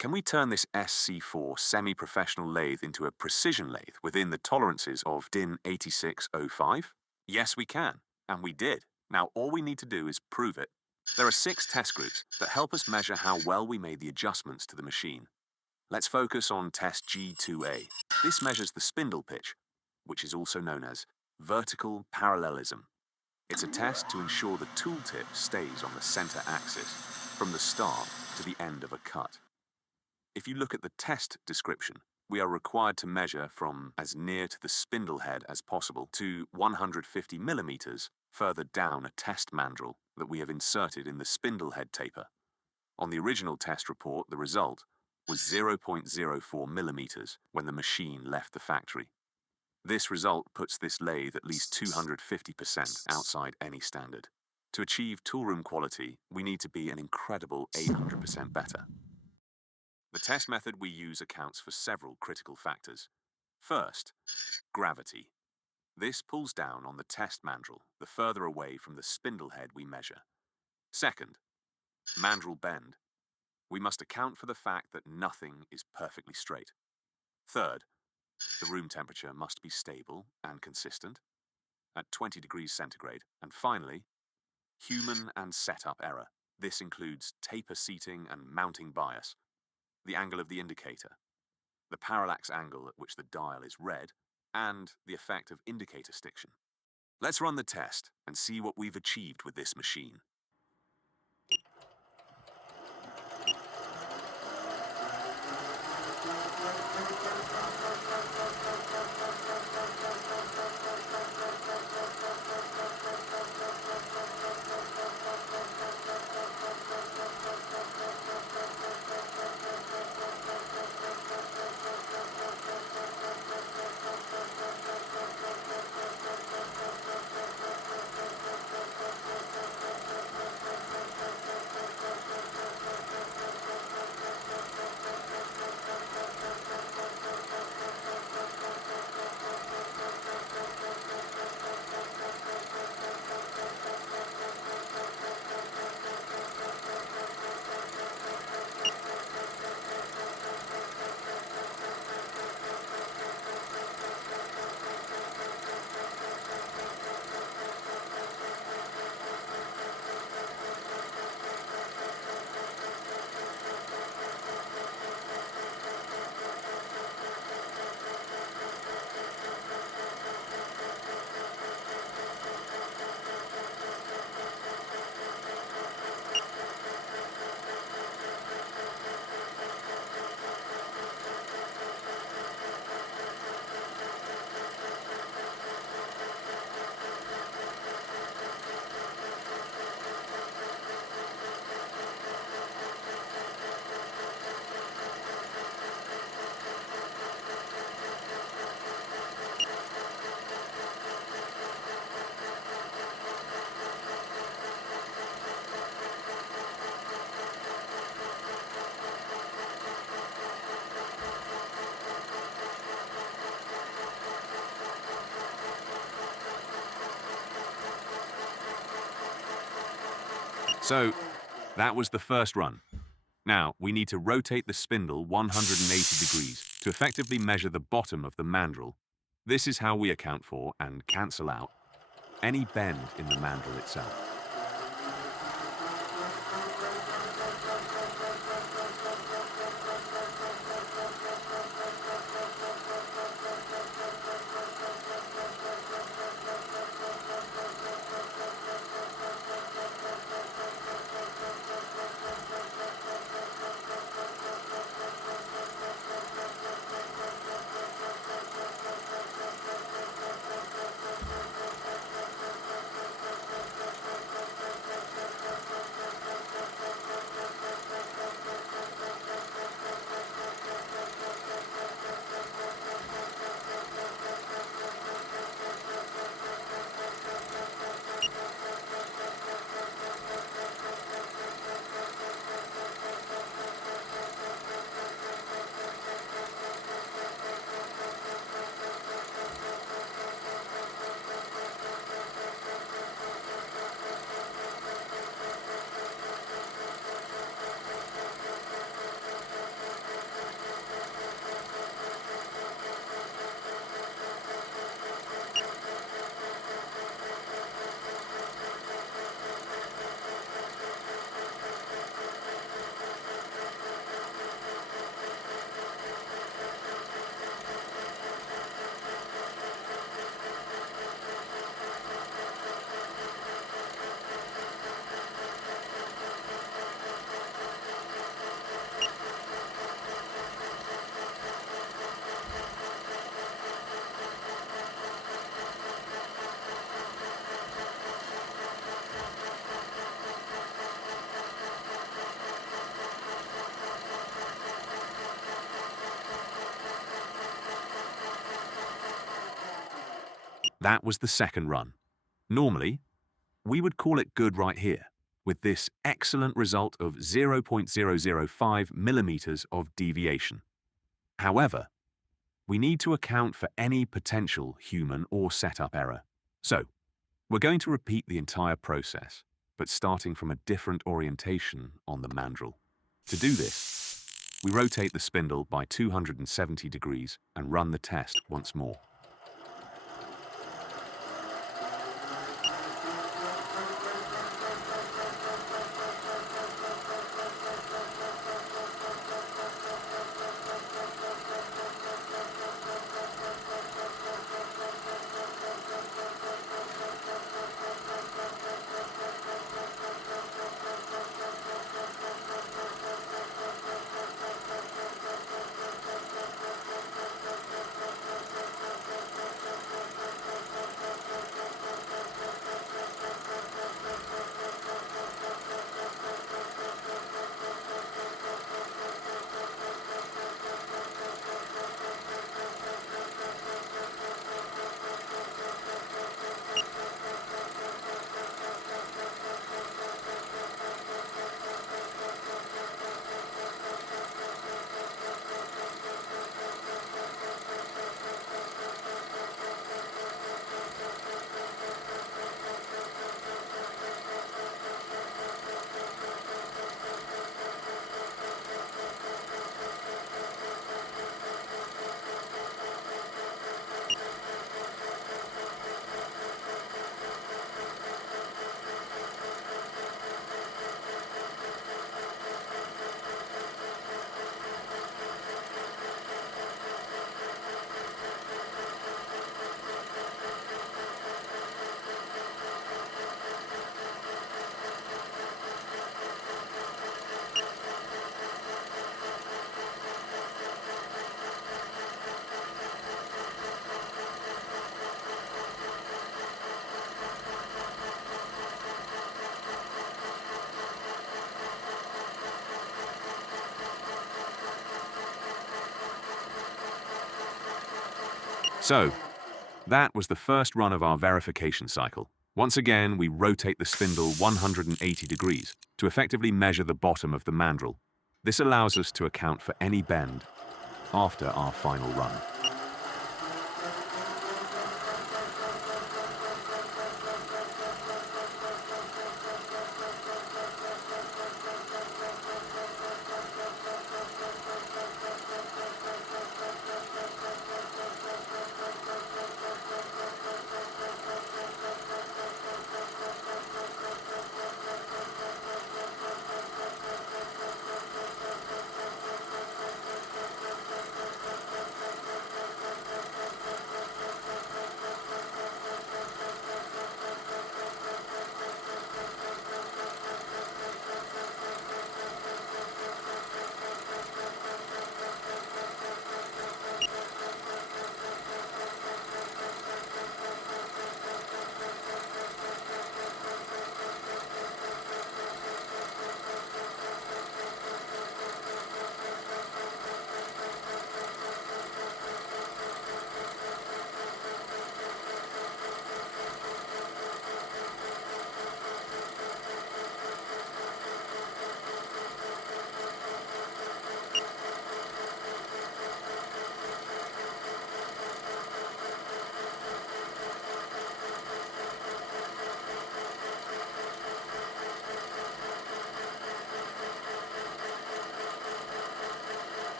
Can we turn this SC4 semi-professional lathe into a precision lathe within the tolerances of DIN 8605? Yes, we can, and we did. Now, all we need to do is prove it. There are 6 test groups that help us measure how well we made the adjustments to the machine. Let's focus on test G2A. This measures the spindle pitch, which is also known as vertical parallelism. It's a test to ensure the tooltip stays on the center axis from the start to the end of a cut. If you look at the test description, we are required to measure from as near to the spindle head as possible to 150 millimeters further down a test mandrel that we have inserted in the spindle head taper. On the original test report, the result was 0.04 millimeters when the machine left the factory. This result puts this lathe at least 250% outside any standard. To achieve toolroom quality, we need to be an incredible 800% better. The test method we use accounts for several critical factors. First, gravity. This pulls down on the test mandrel the further away from the spindle head we measure. Second, mandrel bend. We must account for the fact that nothing is perfectly straight. Third, the room temperature must be stable and consistent at 20 degrees centigrade. And finally, human and setup error. This includes taper seating and mounting bias, the angle of the indicator, the parallax angle at which the dial is read, and the effect of indicator stiction. Let's run the test and see what we've achieved with this machine. So, that was the first run. Now, we need to rotate the spindle 180 degrees to effectively measure the bottom of the mandrel. This is how we account for and cancel out any bend in the mandrel itself. That was the second run. Normally, we would call it good right here, with this excellent result of 0.005 millimeters of deviation. However, we need to account for any potential human or setup error. So, we're going to repeat the entire process, but starting from a different orientation on the mandrel. To do this, we rotate the spindle by 270 degrees and run the test once more. So, that was the first run of our verification cycle. Once again, we rotate the spindle 180 degrees to effectively measure the bottom of the mandrel. This allows us to account for any bend after our final run.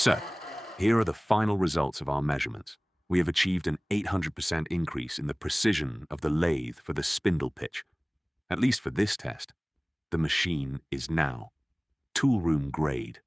So, here are the final results of our measurements. We have achieved an 800% increase in the precision of the lathe for the spindle pitch. At least for this test, the machine is now toolroom grade.